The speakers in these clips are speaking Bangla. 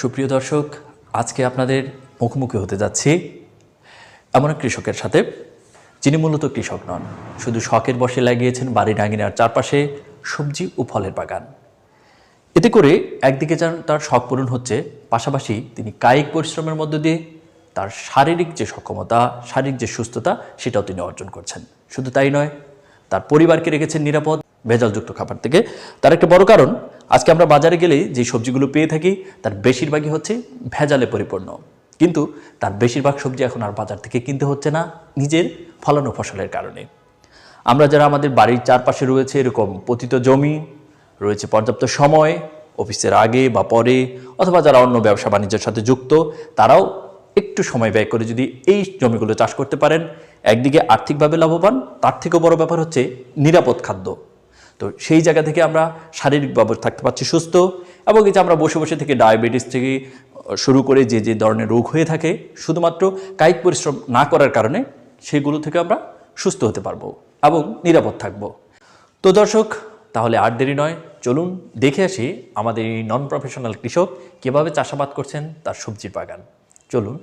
সুপ্রিয় দর্শক, আজকে আপনাদের মুখোমুখি হতে যাচ্ছি এমন এক কৃষকের সাথে। যিনি মূলত কৃষক নন, শুধু শখের বসে লাগিয়েছেন বাড়ির আঙিনার চারপাশে সবজি ও ফলের বাগান। এতে করে একদিকে যেন তার শখ পূরণ হচ্ছে, পাশাপাশি তিনি কায়িক পরিশ্রমের মধ্য দিয়ে তার শারীরিক যে সক্ষমতা, শারীরিক যে সুস্থতা, সেটাও তিনি অর্জন করছেন। শুধু তাই নয়, তার পরিবারকে রেখেছেন নিরাপদ। ভেজালযুক্ত খাবার থেকে। তার একটা বড় কারণ, আজকে আমরা বাজারে গেলে যে সবজিগুলো পেয়ে থাকি, তার বেশিরভাগই হচ্ছে ভেজালে পরিপূর্ণ। কিন্তু তার বেশিরভাগ সবজি এখন আর বাজার থেকে কিনতে হচ্ছে না, নিজের ফলানো ফসলের কারণে। আমরা যারা আমাদের বাড়ির চারপাশে রয়েছে, এরকম পতিত জমি, রয়েছে পর্যাপ্ত সময়, অফিসের আগে বা পরে, অথবা যারা অন্য ব্যবসা বাণিজ্যের সাথে যুক্ত, তারাও একটু সময় ব্যয় করে যদি এই জমিগুলো চাষ করতে পারেন, একদিকে আর্থিকভাবে লাভবান, তার থেকেও বড় ব্যাপার হচ্ছে নিরাপদ খাদ্য। তো সেই জায়গা থেকে আমরা শারীরিকভাবে থাকতে পারছি, সুস্থ। এবং এই যে আমরা বসে বসে থেকে ডায়াবেটিস থেকে শুরু করে যে যে ধরনের রোগ হয়ে থাকে, শুধুমাত্র কায়িক পরিশ্রম না করার কারণে সেগুলো থেকে আমরা সুস্থ হতে পারব এবং নিরাপদ থাকব। তো দর্শক, তাহলে আর দেরি নয়, চলুন দেখে আসি আমাদের এই নন প্রফেশনাল কৃষক কীভাবে চাষাবাদ করছেন তার সবজির বাগান। চলুন।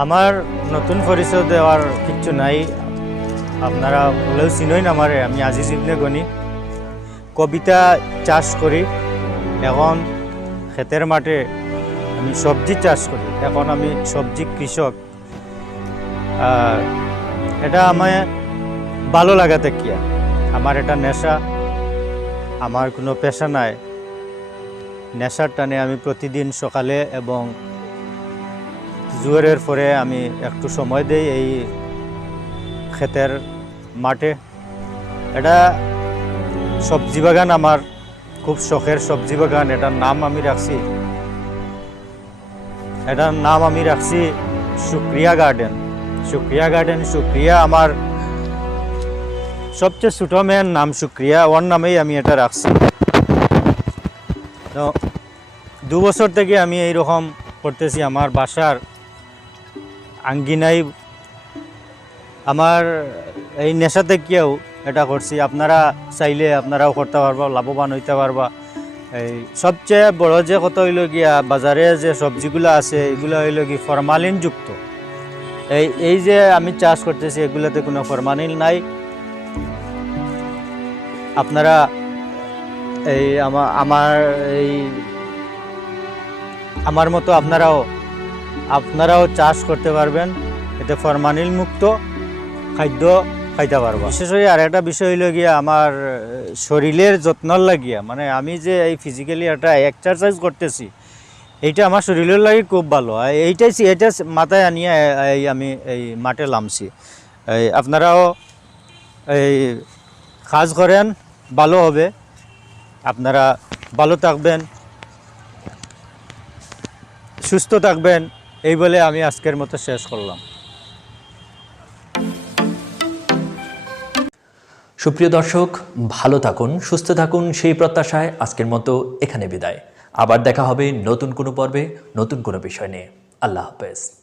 আমার নতুন পরিচয় দেওয়ার কিচ্ছু নাই। আপনারা বলেও চিনই নামারে আমি আজিজ ইবনে গনি। কবিতা চাষ করি, এখন ক্ষেতের মাঠে আমি সবজি চাষ করি, এখন আমি সবজি কৃষক। এটা আমায় ভালো লাগাতে কিয়া আমার এটা নেশা, আমার কোনো পেশা নাই। নেশার টানে আমি প্রতিদিন সকালে এবং জোয়ারের পরে আমি একটু সময় দেই এই ক্ষেতের মাঠে। এটা সবজি বাগান আমার, খুব শখের সবজি বাগান। এটার নাম আমি রাখছি, এটার নাম আমি রাখছি সুক্রিয়া গার্ডেন। সুক্রিয়া গার্ডেন, সুক্রিয়া আমার সবচেয়ে ছোটো মেয়ের নাম সুক্রিয়া, ওর নামেই আমি এটা রাখছি। তো দু বছর থেকে আমি এইরকম করতেছি আমার বাসার আঙ্গিনাই আমার এই নেশাতে কেউ এটা করছি। আপনারা চাইলে আপনারাও করতে পারবা, লাভবান হইতে পারবা। এই সবচেয়ে বড় যে কত হইল গিয়া, বাজারে যে সবজিগুলো আছে, এগুলো হইল কি ফরমালিন যুক্ত। এই এই যে আমি চাষ করতেছি, এগুলোতে কোনো ফরমালিন নাই। আপনারা এই আমার এই, আমার মতো আপনারাও আপনারাও চাষ করতে পারবেন। এতে ফরমানিল মুক্ত খাদ্য খাইতে পারব। বিশেষ করে আর একটা বিষয় হইল গিয়া, আমার শরীরের যত্ন লাগিয়া মানে আমি যে এই ফিজিক্যালি একটা এক্সারসাইজ করতেছি, এইটা আমার শরীরের লাগে খুব ভালো। এইটাই এটা মাথায় আনিয়ে এই আমি এই মাঠে নামছি। এই আপনারাও এই কাজ করেন, ভালো হবে। আপনারা ভালো থাকবেন, সুস্থ থাকবেন। এই বলে আমি আজকের মতো শেষ করলাম। সুপ্রিয় দর্শক, ভালো থাকুন, সুস্থ থাকুন, সেই প্রত্যাশায় আজকের মতো এখানে বিদায়। আবার দেখা হবে নতুন কোনো পর্বে, নতুন কোনো বিষয় নিয়ে। আল্লাহ হাফেজ।